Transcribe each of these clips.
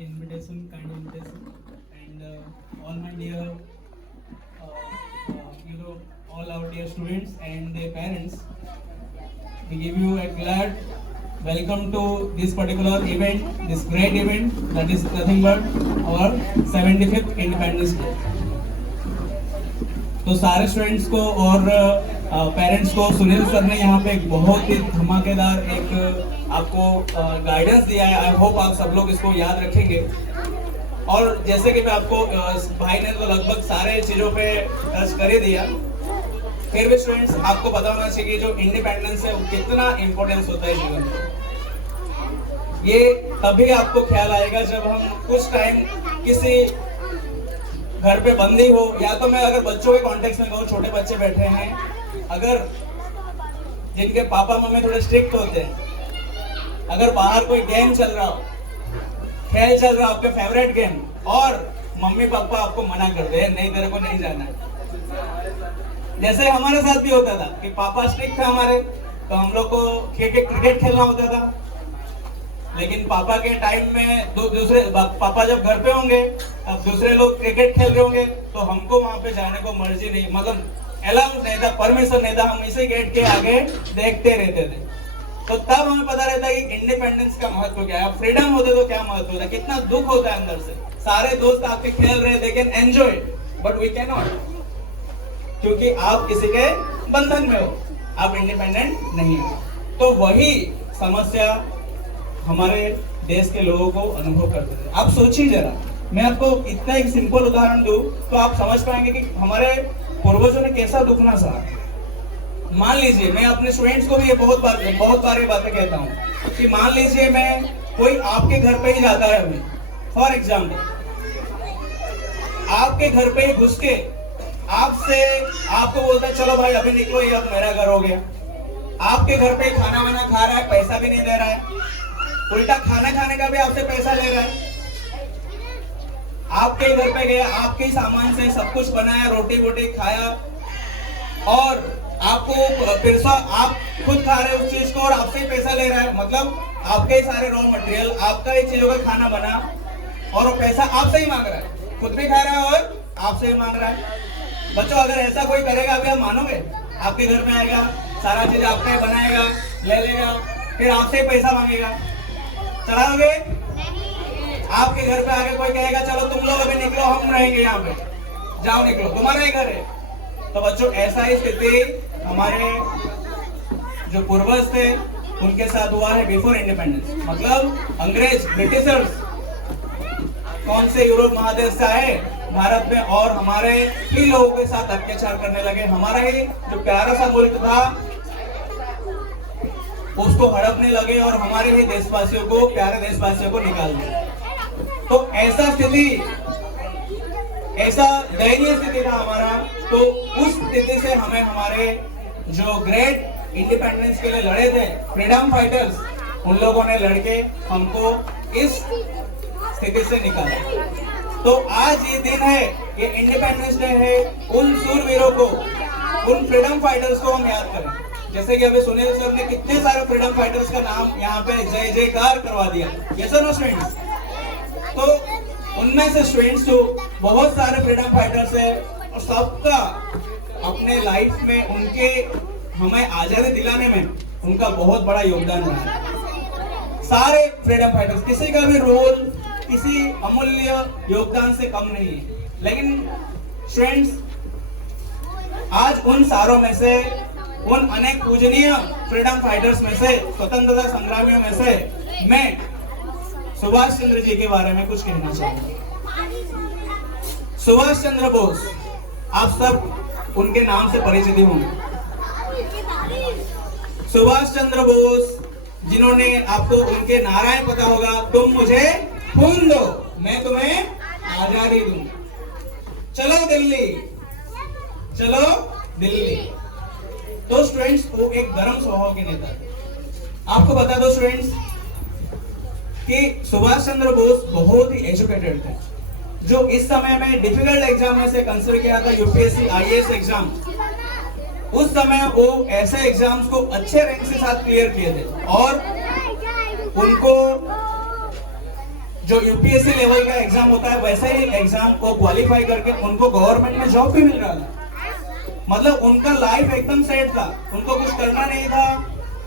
invitation, kind invitation, and all my dear, all our dear students and their parents. We give you a glad welcome to this particular event, this great event that is nothing but our 75th Independence Day. तो सारे students को और parents को Sunil sir ने यहाँ पे एक बहुत ही धमाकेदार एक आपको गाइडेंस दिया है। आई होप आप सब लोग इसको याद रखेंगे। और जैसे कि मैं आपको भाई ने तो लगभग सारे चीज़ों पे टच कर ही दिया, फिर भी स्टूडेंट्स आपको पता होना चाहिए कि जो इंडिपेंडेंस है वो कितना इम्पोर्टेंस होता है जीवन में। ये तभी आपको ख्याल आएगा जब हम कुछ टाइम किसी घर पे बंदी हो, या तो मैं अगर बच्चों के कॉन्टेक्स्ट में कहूँ, छोटे बच्चे बैठे हैं, अगर जिनके पापा मम्मी थोड़े स्ट्रिक्ट होते हैं, अगर बाहर कोई गेम चल रहा हो, खेल चल रहा हो, आपके फेवरेट गेम, और मम्मी पापा आपको मना कर दे नहीं तेरे को नहीं जाना है। जैसे हमारे साथ भी होता था कि पापा स्ट्रिक्ट थे हमारे, तो हम लोग को क्रिकेट खेलना होता था। लेकिन पापा के टाइम में दूसरे पापा जब घर पे होंगे, अब दूसरे लोग क्रिकेट खेल रहे होंगे, तो हमको वहां पे जाने को मर्जी नहीं, मतलब अलाउ नहीं था, परमिशन नहीं था, हम इसी गेट के आगे देखते रहते थे। तो तब हमें पता रहता है कि इंडिपेंडेंस का महत्व क्या है, फ्रीडम होते तो क्या महत्व होता है, कितना दुख होता है अंदर से। सारे दोस्त आपके खेल रहे, they can enjoy, but we can not, क्योंकि आप किसी के बंधन में हो, आप इंडिपेंडेंट नहीं हो। तो वही समस्या हमारे देश के लोगों को अनुभव करते थे। आप सोचिए जरा, मैं आपको इतना एक सिंपल उदाहरण दूं तो आप समझ पाएंगे कि हमारे पूर्वजों ने कैसा दुखना सहा। मान लीजिए, मैं अपने स्टूडेंट्स को भी ये बहुत बार ये बातें कहता हूँ कि मान लीजिए मैं कोई आपके घर पे ही जाता है, अभी फॉर एग्जाम्पल आपके घर पे ही घुस के आपको बोलता है चलो भाई अभी निकलो, ये अब मेरा घर हो गया। आपके घर पे खाना वाना खा रहा है, पैसा भी नहीं दे रहा है, उल्टा खाना खाने का भी आपसे पैसा ले रहा है। आपके घर पे गया, आपके सामान से सब कुछ बनाया, रोटी वोटी खाया, और आपको फिर से आप खुद खा रहे उस चीज को और आपसे ही पैसा ले रहा है। मतलब आपके सारे रॉ मटेरियल, आपका ही चीजों का खाना बना, और वो पैसा आपसे ही मांग रहा है, खुद भी खा रहा है और आपसे ही मांग रहा है। बच्चों, अगर ऐसा कोई करेगा अभी आप मानोगे? आपके घर में आएगा, सारा चीज आपका बनाएगा, ले लेगा, फिर आपसे ही पैसा मांगेगा, चलाओगे? आपके घर पे आके कोई कहेगा चलो तुम लोग अभी निकलो, हम रहेंगे यहाँ पे, जाओ निकलो, तुम्हारा ही घर है। तो बच्चों, ऐसा ही स्थिति हमारे जो पूर्वज थे उनके साथ हुआ है बिफोर इंडिपेंडेंस। मतलब अंग्रेज, ब्रिटिशर्स कौन से यूरोप महादेश से आए भारत में, और हमारे ही लोगों के साथ अत्याचार करने लगे। हमारा ही जो प्यारा सा मुल्क था उसको हड़पने लगे, और हमारे ही देशवासियों को, प्यारे देशवासियों को निकाल दिया। तो ऐसा दयनीय स्थिति था हमारा। तो उस स्थिति से हमें हमारे जो ग्रेट इंडिपेंडेंस के लिए लड़े थे फ्रीडम फाइटर्स, उन लोगों ने लड़के हमको इस स्थिति से निकाला। तो आज ये दिन है, ये इंडिपेंडेंस डे है, उन सूरवीरों को, उन फ्रीडम फाइटर्स को हम याद करें। जैसे कि अभी सुनील सर ने कितने सारे फ्रीडम फाइटर्स का नाम यहाँ पे जय जयकार करवा दिया, यस और नो स्टूडेंट्स? तो उनमें से स्टूडेंट्स तो बहुत सारे फ्रीडम फाइटर्स है, और सबका अपने लाइफ में उनके हमें आजादी दिलाने में उनका बहुत बड़ा योगदान रहा है। सारे फ्रीडम फाइटर्स, किसी का भी रोल किसी अमूल्य योगदान से कम नहीं है। लेकिन स्टूडेंट्स, आज उन सारों में से, उन अनेक पूजनीय फ्रीडम फाइटर्स में से, स्वतंत्रता संग्रामियों में से मैं सुभाष चंद्र जी के बारे में कुछ कहना चाहूंगा। सुभाष चंद्र बोस, आप सब उनके नाम से परिचित होंगे। सुभाष चंद्र बोस, जिन्होंने, आपको उनके नारायण पता होगा, तुम मुझे खून दो मैं तुम्हें आजादी दूं, चलो दिल्ली, चलो दिल्ली। तो स्टूडेंट्स, वो एक गर्म स्वभाव के नेता थे। आपको बता दो स्टूडेंट्स कि सुभाष चंद्र बोस बहुत ही एजुकेटेड थे। जो इस समय में डिफिकल्ट एग्जाम में से कंसिडर किया था, यूपीएससी आईएएस एग्जाम, उस समय वो ऐसे एग्जाम्स को अच्छे रैंक के साथ क्लियर किए थे, और उनको जो यूपीएससी लेवल का एग्जाम होता है वैसे ही एग्जाम को क्वालिफाई करके उनको गवर्नमेंट में जॉब भी मिल रहा था। मतलब उनका लाइफ एकदम सेट था, उनको कुछ करना नहीं था,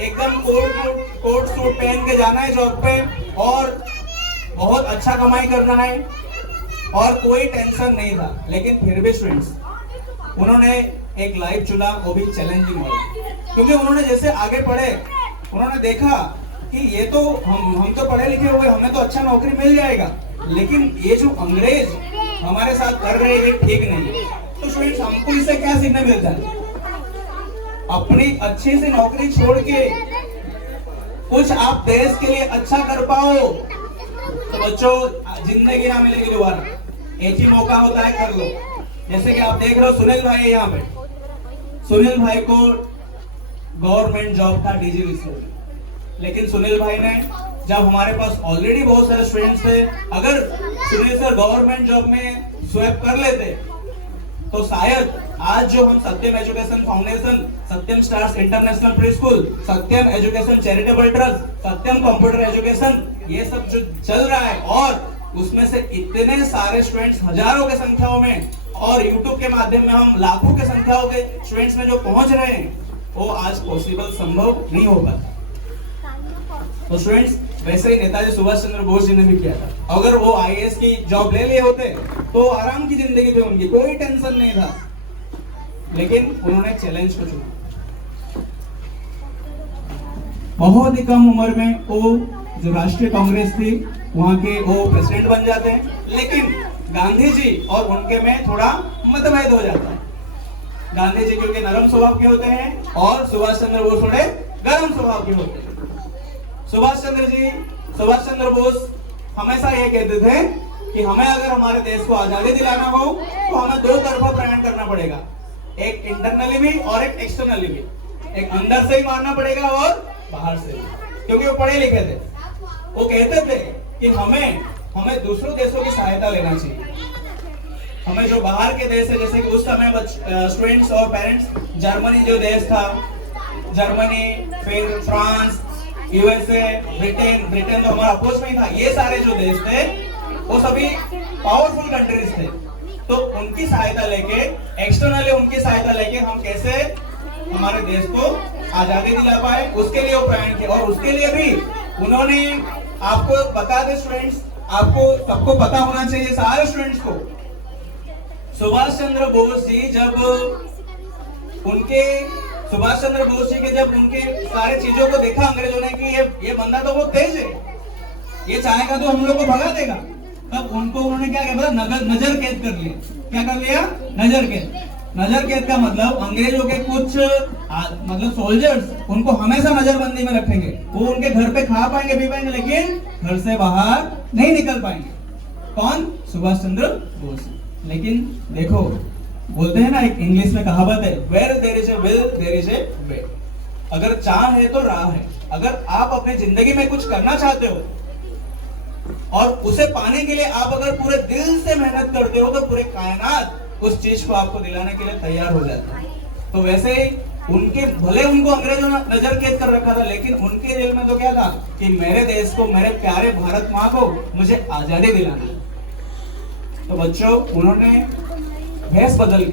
एकदम कोट सूट पहन के जाना है जॉब पे और बहुत अच्छा कमाई करना है और कोई टेंशन नहीं था। लेकिन फिर भी स्टूडेंट्स उन्होंने एक लाइफ चुना, वो भी चैलेंजिंग वाला, क्योंकि उन्होंने जैसे आगे पढ़े उन्होंने देखा कि ये तो हम तो पढ़े लिखे हुए, हमें तो अच्छा नौकरी मिल जाएगा, लेकिन ये जो अंग्रेज हमारे साथ कर रहे हैं ये ठीक नहीं है। तो स्टूडेंट्स हमको इससे क्या सीखने मिलता है? अपनी अच्छी सी नौकरी छोड़ के कुछ आप देश के लिए अच्छा कर पाओ तो बच्चों जिंदगी ना मिलेगी दोबारा, एक ही मौका होता है, कर लो। जैसे कि आप देख रहे हो सुनील भाई है यहाँ पे, सुनील भाई को गवर्नमेंट जॉब था डीजी विश्व, लेकिन सुनील भाई ने जब हमारे पास ऑलरेडी बहुत सारे स्टूडेंट्स थे, अगर सुनील सर गवर्नमेंट जॉब में स्वैप कर लेते तो शायद आज जो हम सत्यम एजुकेशन फाउंडेशन, सत्यम स्टार्स इंटरनेशनल प्री स्कूल, सत्यम एजुकेशन चैरिटेबल ट्रस्ट, सत्यम कंप्यूटर एजुकेशन, ये सब जो चल रहा है और उसमें से इतने सारे स्टूडेंट्स हजारों के संख्याओं में और यूट्यूब के माध्यम में हम लाखों के संख्याओं के स्टूडेंट्स में जो पहुंच रहे हैं, वो आज पॉसिबल संभव नहीं होगा। तो स्टूडेंट्स वैसे ही नेताजी सुभाष चंद्र बोस जी ने भी किया था। अगर वो आईएएस की जॉब ले लिए होते तो आराम की जिंदगी थी उनकी, कोई टेंशन नहीं था, लेकिन उन्होंने चैलेंज को चुना। बहुत ही कम उम्र में वो जो राष्ट्रीय कांग्रेस थी वहां के वो प्रेसिडेंट बन जाते हैं, लेकिन गांधी जी और उनके में थोड़ा मतभेद हो जाता है। गांधी जी क्योंकि नरम स्वभाव के होते हैं और सुभाष चंद्र बोस थोड़े गर्म स्वभाव के होते हैं। सुभाष चंद्र बोस हमेशा ये कहते थे कि हमें अगर हमारे देश को आजादी दिलाना हो तो हमें दो तरफा प्रयाण करना पड़ेगा, एक इंटरनली भी और एक एक्सटर्नली भी। एक अंदर से ही मारना पड़ेगा और बाहर से भी, क्योंकि वो पढ़े लिखे थे। वो कहते थे कि हमें दूसरों देशों की सहायता लेना चाहिए। हमें जो बाहर के देश है, जैसे कि उस समय स्टूडेंट्स और पेरेंट्स, जर्मनी जो देश था, जर्मनी, फिर फ्रांस, यूएसए, ब्रिटेन तो हमारा अपोज में ही था, ये सारे जो देश थे वो सभी पावरफुल कंट्रीज थे। तो उनकी सहायता लेके, एक्सटर्नली उनकी सहायता लेके हम कैसे हमारे देश को आजादी दिला पाए, उसके लिए वो प्रयाण किया। और उसके लिए भी उन्होंने, आपको बता दें स्टूडेंट्स, आपको सबको पता होना चाहिए सारे स्टूडेंट्स को, सुभाष चंद्र बोस जी जब उनके सारे चीजों को देखा अंग्रेजों ने कि ये बंदा तो बहुत तेज है, ये चाहेगा तो हम लोग को भगा देगा, तब उन्होंने क्या किया, नजर कैद कर लिया। क्या कर लिया? नजर कैद का मतलब अंग्रेजों के कुछ मतलब सोल्जर्स उनको हमेशा नजरबंदी में रखेंगे। वो उनके घर पे खा पाएंगे, पी पाएंगे, लेकिन घर से बाहर नहीं निकल पाएंगे। कौन? सुभाष चंद्र बोस। लेकिन देखो, बोलते हैं ना, एक इंग्लिश में कहावत है, where there is a will there is a way. अगर चाह है तो राह है। अगर आप अपनी जिंदगी में कुछ करना चाहते हो और उसे पाने के लिए आप अगर पूरे दिल से मेहनत करते हो, तो पूरे कायनात उस चीज को आपको दिलाने के लिए तैयार हो जाता है। तो वैसे ही भले उनको अंग्रेजों ने नजर कैद कर रखा था, लेकिन उनके दिल में तो क्या था कि मेरे देश को, मेरे प्यारे भारत माँ को मुझे आजादी दिलाना है। तो बच्चों, उन्होंने भेष बदल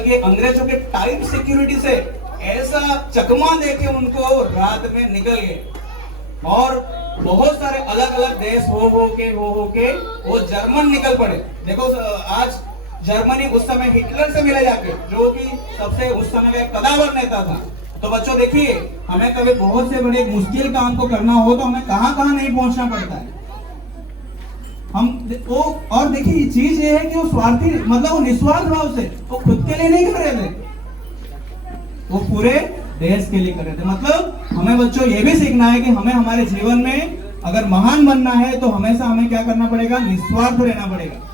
के अंग्रेजों के टाइट सिक्योरिटी से ऐसा चकमा देके उनको रात में निकल गए और बहुत सारे अलग अलग देश हो के वो जर्मन निकल पड़े। देखो, आज जर्मनी उस समय हिटलर से मिले जाके, जो कि सबसे उस समय का एक कदावर नेता था। तो बच्चों देखिए, हमें कभी बहुत से बड़े मुश्किल काम को करना हो तो हमें कहां नहीं पहुंचना पड़ता है। और देखिए, चीज ये है कि वो स्वार्थी, मतलब वो निस्वार्थ भाव से, वो खुद के लिए नहीं कर रहे थे, वो पूरे देश के लिए कर रहे थे। मतलब हमें बच्चों ये भी सीखना है कि हमें हमारे जीवन में अगर महान बनना है तो हमेशा हमें क्या करना पड़ेगा? निस्वार्थ रहना पड़ेगा।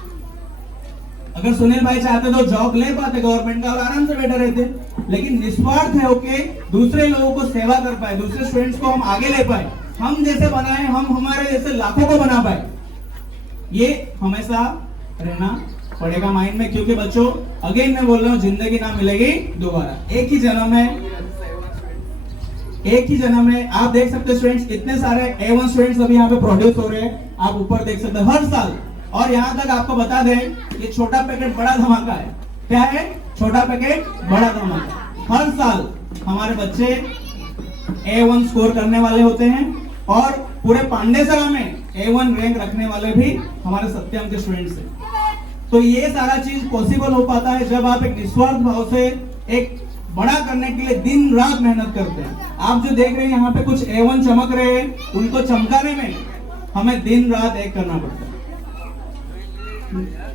अगर सुनील भाई चाहते तो जॉब ले पाते गवर्नमेंट का और आराम से बैठे रहते, लेकिन निस्वार्थ है होके दूसरे लोगों को सेवा कर पाए, दूसरे स्टूडेंट्स को हम आगे ले पाए, हम जैसे बनाए, हम हमारे जैसे लाखों को बना पाए, ये हमेशा रहना पड़ेगा माइंड में। क्योंकि बच्चों, अगेन मैं बोल रहा हूँ, जिंदगी ना मिलेगी दोबारा, एक ही जन्म है। एक ही जन्म में आप देख सकते हैं स्टूडेंट्स, इतने सारे A1 स्टूडेंट्स अभी यहाँ पे प्रोड्यूस हो रहे हैं, आप ऊपर देख सकते हैं हर साल। और यहाँ तक आपको बता दें, ये छोटा पैकेट बड़ा धमाका है। क्या है? छोटा पैकेट बड़ा धमाका। हर साल हमारे बच्चे A1 स्कोर करने वाले होते हैं और पूरे पांडेसरा में A1 रैंक रखने वाले भी हमारे सत्यम के स्टूडेंट्स हैं। तो ये सारा चीज पॉसिबल हो पाता है जब आप एक निस्वार्थ भाव से एक बड़ा करने के लिए दिन रात मेहनत करते हैं। आप जो देख रहे हैं यहाँ पे कुछ A1 चमक रहे हैं, उनको चमकाने में हमें दिन रात एक करना पड़ता है।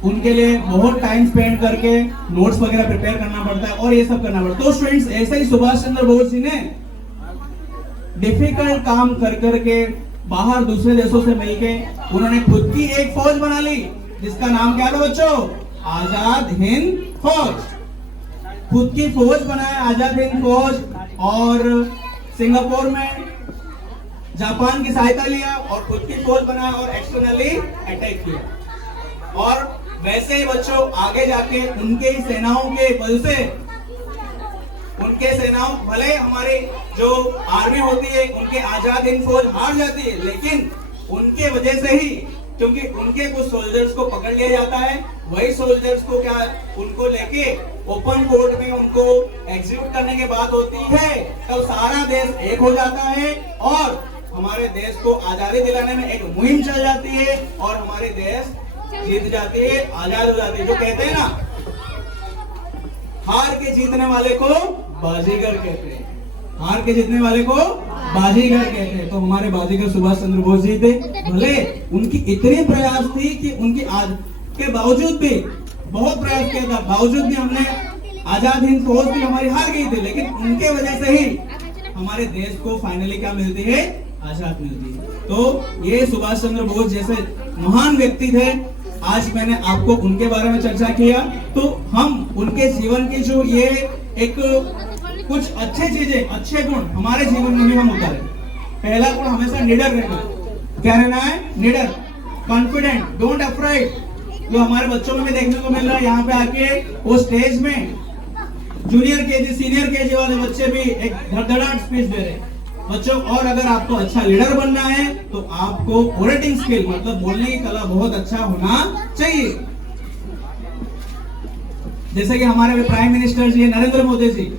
उनके लिए बहुत टाइम स्पेंड करके नोट्स वगैरह प्रिपेयर करना पड़ता है और ये सब करना पड़ता है। तो स्टूडेंट्स, ऐसे ही सुभाष चंद्र बोस जी ने डिफिकल्ट काम कर करके बाहर दूसरे देशों से मिलके उन्होंने खुद की एक फौज बना ली, जिसका नाम क्या था बच्चों? आजाद हिंद फौज। खुद की फौज बनाया आजाद हिंद फौज, और सिंगापुर में जापान की सहायता लिया और खुद की फौज बनाया और एक्सटर्नली अटैक किया। और वैसे ही बच्चों आगे जाके उनके ही सेनाओं के बल से, उनके सेनाओं, भले हमारी जो आर्मी होती है उनके आजाद हिंद फौज हार जाती है, लेकिन उनके वजह से ही, क्योंकि उनके कुछ सोल्जर्स को पकड़ लिया जाता है, वही सोल्जर्स को क्या उनको लेके ओपन कोर्ट में उनको एग्जीक्यूट करने की बात होती है, तब सारा देश एक हो जाता है और हमारे देश को आजादी दिलाने में एक मुहिम चल जाती है और हमारे देश जीत जाती है, आजाद हो जाती है। जो कहते हैं ना, हार के जीतने वाले को बाजीगर कहते हैं, हार के जीतने वाले को बाजीगर कहते हैं। तो हमारे बाजीगर सुभाष चंद्र बोस जी थे। भले उनकी इतनी प्रयास थी कि उनकी आज के बावजूद भी, बहुत प्रयास किया था, बावजूद भी हमने आजाद हिंद फौज भी हमारी हार गई थी, लेकिन उनके वजह से ही हमारे देश को फाइनली क्या मिलती है? आजाद मिलती है। तो ये सुभाष चंद्र बोस जैसे महान व्यक्ति थे, आज मैंने आपको उनके बारे में चर्चा किया। तो हम उनके जीवन के जो ये एक कुछ अच्छे चीजें, अच्छे गुण हमारे जीवन में भी हम उतारे। पहला गुण हमेशा निडर रहना। क्या रहना है? निडर, कॉन्फिडेंट, डोंट अफ्राइड। जो हमारे बच्चों में भी देखने को मिल रहा है, यहाँ पे आके वो स्टेज में जूनियर केजी, सीनियर केजी वाले बच्चे भी एक धड़धड़ाहट स्पीच दे रहे हैं। बच्चों, और अगर आपको अच्छा लीडर बनना है तो आपको ओरेटिंग स्किल, मतलब बोलने की कला बहुत अच्छा होना चाहिए। जैसे कि हमारे prime minister ji Narendra Modi ji,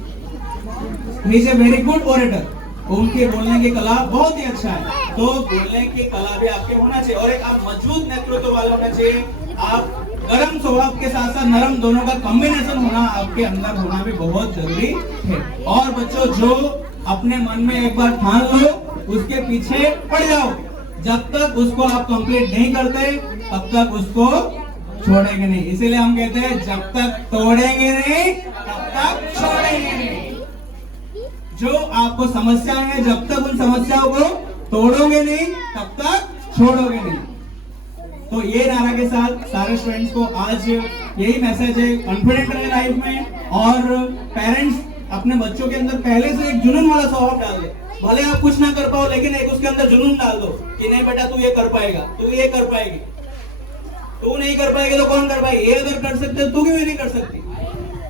he is a very good orator. उनके बोलने की कला बहुत ही अच्छा है। तो बोलने की कला भी आपके होना चाहिए और एक आप मजबूत नेतृत्व वाले होना चाहिए। आप गर्म स्वभाव के साथ साथ नरम, दोनों का कॉम्बिनेशन होना आपके अंदर होना भी बहुत जरूरी है। और बच्चों, जो अपने मन में एक बार ठान लो, उसके पीछे पड़ जाओ। जब तक उसको आप कंप्लीट नहीं करते तब तक उसको छोड़ेंगे नहीं। इसीलिए हम कहते हैं, जब तक तोड़ेंगे नहीं तब तक छोड़ेंगे नहीं। जो आपको समस्याएं हैं, जब तक उन समस्याओं को तोड़ोगे नहीं तब तक छोड़ोगे नहीं। तो ये नारा के साथ सारे स्टूडेंट्स को आज यही मैसेज है, कॉन्फिडेंट रहे लाइफ में। और पेरेंट्स अपने बच्चों के अंदर पहले से एक जुनून वाला स्वभाव डाल दे। भले आप कुछ ना कर पाओ, लेकिन एक उसके अंदर जुनून डाल दो कि नहीं बेटा, तू ये कर पाएगा, तू ये कर पाएगी। तू नहीं कर पाएगी तो कौन कर पाएगी? ये अगर कर सकते तू क्यों नहीं कर सकती?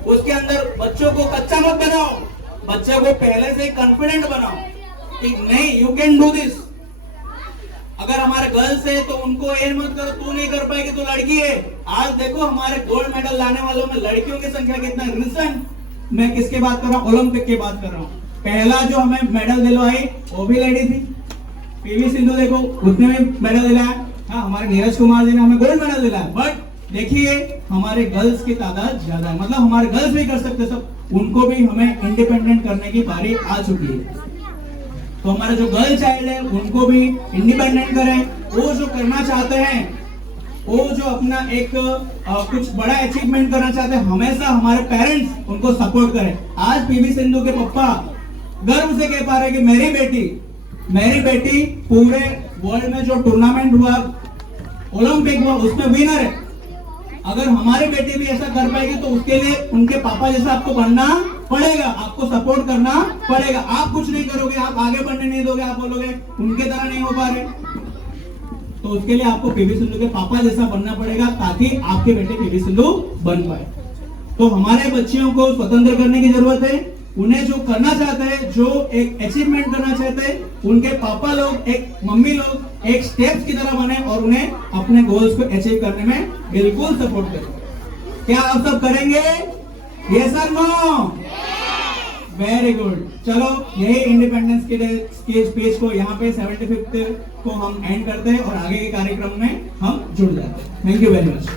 उसके अंदर बच्चों को कच्चा मत बनाओ, बच्चे को पहले से कॉन्फिडेंट बनाओ कि नहीं, यू कैन डू दिस। अगर हमारे गर्ल्स है तो उनको ये मत करो तू नहीं कर पाएगी, तो लड़की है। आज देखो हमारे गोल्ड मेडल लाने वालों में लड़कियों की संख्या कितना। रिसेंट मैं किसके बात कर रहा हूँ? ओलंपिक की बात कर रहा हूँ। पहला जो हमें मेडल दिलवाई वो भी लेडी थी, पीवी सिंधु। देखो उसने भी मेडल दिलाया। हाँ, हमारे नीरज कुमार जी ने हमें गोल्ड मेडल दिलाया। बट देखिए हमारे गर्ल्स की तादाद ज्यादा है, मतलब हमारे गर्ल्स भी कर सकते सब। उनको भी हमें इंडिपेंडेंट करने की बारी आ चुकी है। तो हमारे जो गर्ल चाइल्ड है उनको भी इंडिपेंडेंट करें। वो जो करना चाहते हैं, वो जो अपना एक कुछ बड़ा अचीवमेंट करना चाहते हैं, हमेशा हमारे पेरेंट्स उनको सपोर्ट करें। आज पीवी सिंधु के पापा गर्व से कह पा रहे कि मेरी बेटी पूरे वर्ल्ड में जो टूर्नामेंट हुआ, ओलंपिक हुआ, उसमें विनर है। अगर हमारी बेटी भी ऐसा कर पाएगी तो उसके लिए उनके पापा जैसा आपको बनना पड़ेगा, आपको सपोर्ट करना पड़ेगा। आप कुछ नहीं करोगे, आप आगे बढ़ने नहीं दोगे, आप बोलोगे उनके तरह नहीं हो पा रहे, तो उसके लिए आपको पीवी सिंधु के पापा जैसा बनना पड़ेगा ताकि आपके बेटे पीवी सिंधु बन पाए। तो हमारे बच्चियों को स्वतंत्र करने की जरूरत है। उन्हें जो करना चाहते हैं, जो एक अचीवमेंट करना चाहते हैं उनके पापा लोग, एक मम्मी लोग एक स्टेप्स की तरह बने और उन्हें अपने गोल्स को अचीव करने में बिल्कुल सपोर्ट करें। क्या आप सब करेंगे? यस और नो? Very good. चलो यही इंडिपेंडेंस के स्पीच को यहाँ पे 75th को हम एंड करते हैं और आगे के कार्यक्रम में हम जुड़ जाते हैं। Thank you very much.